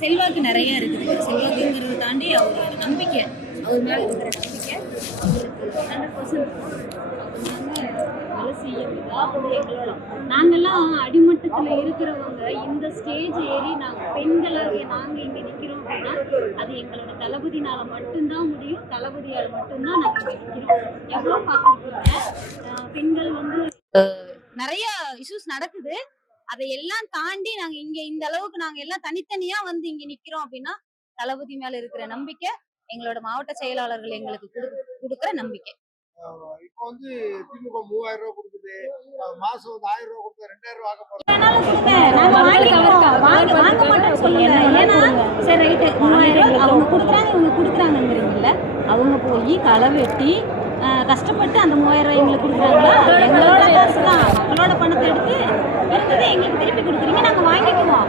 செல்வாக்கு நிறைய இருக்குது. செல்வாக்குங்கிறத தாண்டி அவரோட நம்பிக்கை. அவர் மேல இருக்கிற நம்பிக்கை. ஹண்ட்ரட் பர்சன்ட் நாங்கெல்லாம் அடிமட்டத்துல இருக்கிறவங்க இந்த ஸ்டேஜ் ஏறி நாங்க பெண்களாகிய நாங்க இங்க நிக்கிறோம் அப்படின்னா அது எங்களோட தளபதினால மட்டும்தான் முடியும். தளபதியால மட்டும்தான் நாங்க இங்க நிக்கிறோம். எவ்வளவு பார்த்துருக்கீங்க? பெண்கள் வந்து நிறைய இஷ்யூஸ் நடக்குது. அதை எல்லாம் தாண்டி நாங்க இங்க இந்த அளவுக்கு நாங்க எல்லாம் தனித்தனியா வந்து இங்க நிக்கிறோம் அப்படின்னா தளபதி மேல இருக்கிற நம்பிக்கை எங்களோட மாவட்ட செயலாளர்கள் எங்களுக்கு குடு- கொடுக்கிற நம்பிக்கை. இப்போ வந்து திமுக மூவாயிரம் ரூபாய் கொடுக்குது. ஆஹ் மாசம் வந்து ஆயிரம் ரூபாய் கொடுத்து ரெண்டாயிரம் ரூபாய் ஆக போறோம் நாங்க வாங்கிக்குவோம். வாங்க வாங்க மாட்டோம் சொல்லுங்க. ஏன்னா சரி ரைட்டு. மூவாயிரம் அவங்க கொடுக்குறாங்க இவங்க கொடுக்குறாங்கங்கிறீங்கல்ல அவங்க போய் களை வெட்டி கஷ்டப்பட்டு அந்த மூவாயிரம் ரூபாய் எங்களுக்கு கொடுக்குறாங்களா? எங்களோட காசு தான். மக்களோட பணத்தை எடுத்து எடுத்தது எங்களுக்கு திருப்பி கொடுக்குறீங்க நாங்க வாங்கிக்குவோம்.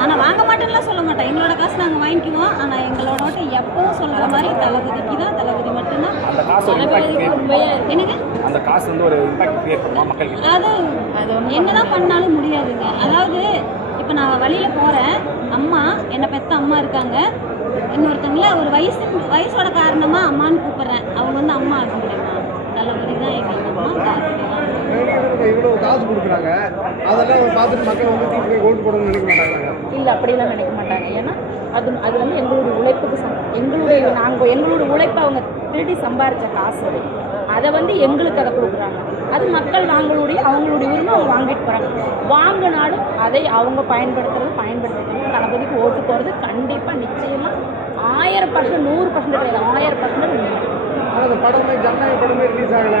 ஆனா வாங்க மாட்டோம்லாம் சொல்ல மாட்டோம். எங்களோட காசு நாங்க வாங்கிக்குவோம். ஆனா எங்களோட எப்பவும் சொல்ற மாதிரி தளபதிக்கு தான். தளபதி மட்டும்தான். என்னங்க? அந்த காசு வந்து ஒரு இம்பாக்ட் கிரியேட் பண்ணுமா மக்களுக்கு அது என்னதான் பண்ணாலும் முடியாதுங்க. அதாவது இப்போ நான் வழியில போறேன். அம்மா என்னை பெத்த அம்மா இருக்காங்க. இன்னொருத்தங்கள ஒரு வயசு வயசோட காரணமா அம்மான்னு கூப்பிடுறேன். அவங்க வந்து அம்மா ஆக முடியுமா தளபதி தான் எங்களுக்கு அம்மா தளபதி தான் நடிகர்களுக்கு இவ்வளவு காசு கொடுக்குறாங்க. அதெல்லாம் பார்த்துட்டு மக்கள் வந்து திமுக ஓட்டு போடணும்னு நினைக்க மாட்டாங்க. இல்லை அப்படிலாம் நினைக்க மாட்டாங்க. ஏன்னா அது அது வந்து எங்களுடைய உழைப்புக்கு சம் எங்களுடைய நாங்கள் எங்களுடைய உழைப்பை அவங்க திருடி சம்பாரித்த காசு அது. வந்து எங்களுக்கு அதை கொடுக்குறாங்க. அது மக்கள் வாங்களுடைய அவங்களுடைய உரிமை அவங்க வாங்கிட்டு போகிறாங்க வாங்கினாலும் அதை அவங்க பயன்படுத்துறது பயன்படுத்திக்கணும் தளபதிக்கு ஓட்டு போகிறது கண்டிப்பாக நிச்சயமாக ஆயிரம் பர்சன்ட் நூறு பர்சன்ட் கிடையாது. ஆயிரம் பர்சன்ட் அந்த படமே ஜனநாயக படமே ரிலீஸ் ஆகல.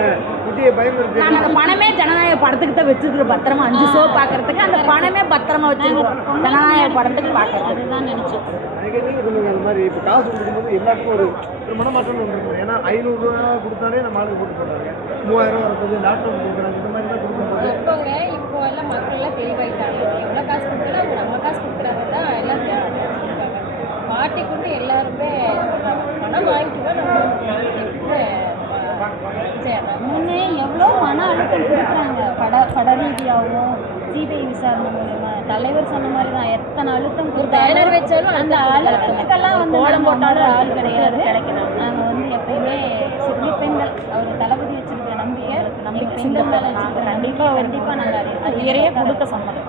நாங்கள் அந்த பணமே ஜனநாயக படத்துக்கு தான் வச்சிருக்கிறோம் பத்திரமா அஞ்சு ஷோ பார்க்கறதுக்கு அந்த பணமே பத்திரமா வச்சிருக்கிறோம். ஜனநாயக படத்துக்கு பார்க்கறது அதுதான் நினைச்சோம் ஏன்னா ஐநூறுரூவா கொடுத்தாலே நம்ம ஆளுக்கு போட்டு போடுறாங்க. மூவாயிரம் ரூபா இருக்குது லேப்டாப் கொடுக்குறாங்க இந்த மாதிரி தான் கொடுக்கும்போது இப்போங்க இப்போ எல்லாம் மக்கள் எல்லாம் தெளிவாயிட்டாங்க எவ்வளோ காசு அவங்க நம்ம காசு கொடுக்குறாங்க தான் எல்லாம் தெரிஞ்சுக்கிட்டாங்க பாட்டிக்குண்டு எல்லாருமே பணம் வாங்கிக்குவோம் நம்ம முன்னே எவ்வளோ மன அழுத்தம் கொடுக்குறாங்க. பட பட ரீதியாகவும் சிபிஐ விசாரணை மூலமா தலைவர் சொன்ன மாதிரி தான் எத்தனை அழுத்தம் பேனர் கொடுத்தாலும் வச்சாலும் அந்த அழுத்தத்துக்கெல்லாம் வந்து கோலம் போட்டாலும் ஆள் கிடையாது. கிடைக்கிறாங்க. நாங்கள் வந்து எப்பயுமே சிறு பெண்கள் அவர் தளபதி வச்சிருக்கிற நம்பிக்கை நம்பிக்கை பெண்கள் மேலே நம்பிக்கை கண்டிப்பாக நாங்கள் அது உயிரையே கொடுக்க சம்மதம்.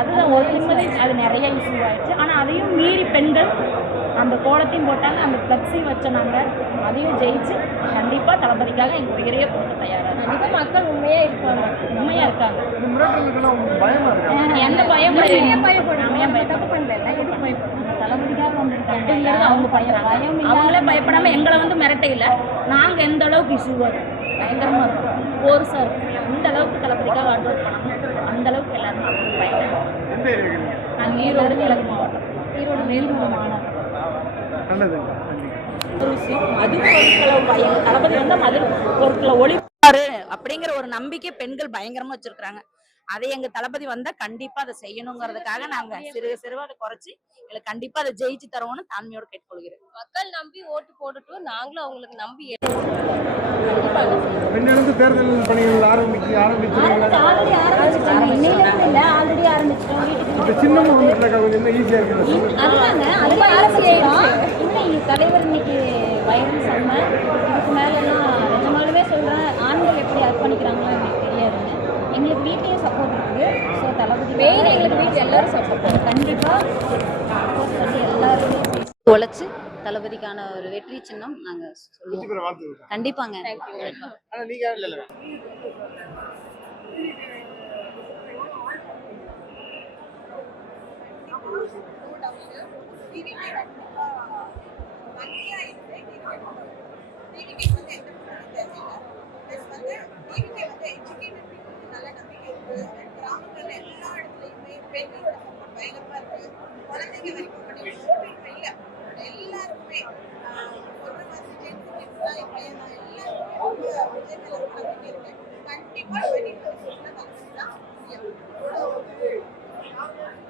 அதுதான் ஒரு நிம்மதி அது நிறைய இஷ்யூ ஆயிடுச்சு. ஆனால் அதையும் மீறி பெண்கள் அந்த கோலத்தையும் போட்டாங்க. அந்த ஃப்ளெக்ஸையும் வச்ச நாங்கள் அதையும் ஜெயிச்சு கண்டிப்பாக தளபதிக்காக எங்கள் உயிரையே கொடுக்க தயாராக கண்டிப்பாக மக்கள் உண்மையாக இருப்பாங்க. உண்மையாக இருக்காங்க. இந்த மிரட்டலுக்கெல்லாம் உங்களுக்கு பயமா இருக்கு எந்த பயம் தளபதிக்காக அவங்க பயம் இல்லாத அவங்களே பயப்படாம எங்களை வந்து மிரட்டையில நாங்க எந்த அளவுக்கு இஷ்யூவா இருக்கும் பயங்கரமா இருக்கும். போர்ஸா இருக்கும் எந்த அளவுக்கு தளபதிக்காக ஹார்ட் ஒர்க் பண்ணணும் அந்த அளவுக்கு எல்லாரும் பயங்கரம் எந்த ஏரியா நாங்க ஈரோடு கிழக்கு மாவட்டம். ஈரோடு. மேல்மூலம் மாநகரம் நல்லது ஒரு விஷயம் மது பொருட்களை பய- தளபதி வந்து மது பொருட்களை ஒழிப்பாரு அப்படிங்கிற ஒரு நம்பிக்கை பெண்கள் பயங்கரமா வச்சிருக்காங்க அதை எங்க தளபதி வந்தா கண்டிப்பா அதை செய்யணுங்கிறதுக்காக நாங்க சிறு சிறுவா அதை குறைச்சி எங்களுக்கு கண்டிப்பா அதை ஜெயிச்சு தரோம்னு தாழ்மையோட கேட்டுக்கொள்கிறேன் மக்கள் நம்பி ஓட்டு போடட்டும் நாங்களும் அவங்களுக்கு நம்பி பெண்களுக்கு தேர்தல் பணிகள் ஆரம்பிச்சு ஆரம்பிச்சிருக்காங்க ஆல்ரெடி ஆரம்பிச்சிட்டாங்க இன்னையிலிருந்து இல்லை ஆல்ரெடி ஆரம்பிச்சிட்டோம் இப்போ சின்னமும் வந்துட்டு கொஞ்சம் ஈஸியாக இருக்குது. அதுதாங்க. இன்னும் தலைவர் இன்னைக்கு வயது செம்ம இதுக்கு மேலெல்லாம் நிஜமாலுமே சொல்கிறேன் ஆண்கள் எப்படி அர்ப்பணிக்கிறாங்களோ எனக்கு தெரியாதுங்க எங்களுக்கு வீட்லேயும் சப்போர்ட் இருக்குது ஸோ தளபதி மெயின் எங்களுக்கு வீட்டில் எல்லாரும் சப்போர்ட் கண்டிப்பாக சப்போர்ட் பண்ணி எல்லாருமே உழைச்சி தளபதிக்கான ஒரு வெற்றி சின்னம் நாங்கள் சொல்லுவோம். கண்டிப்பாங்க ஆனால் நீங்கள் இல்லை இல்லை கண்டிப்பா தனியா இருந்தாலே அவங்க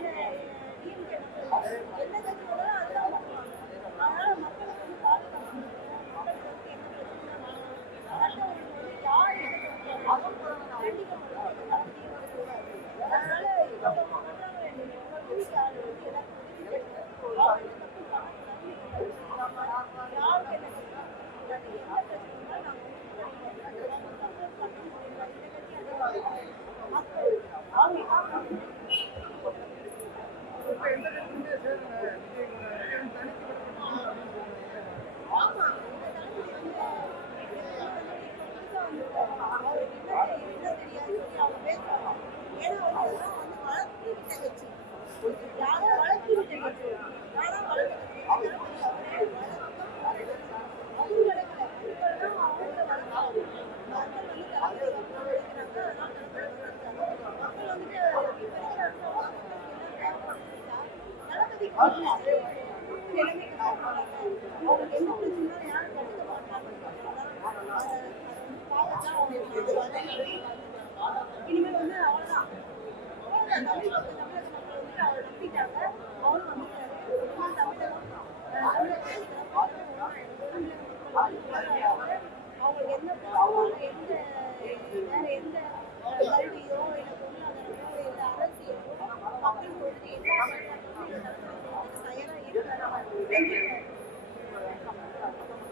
原来是我。இனிமேல் வந்து அவ்வளவுதான்.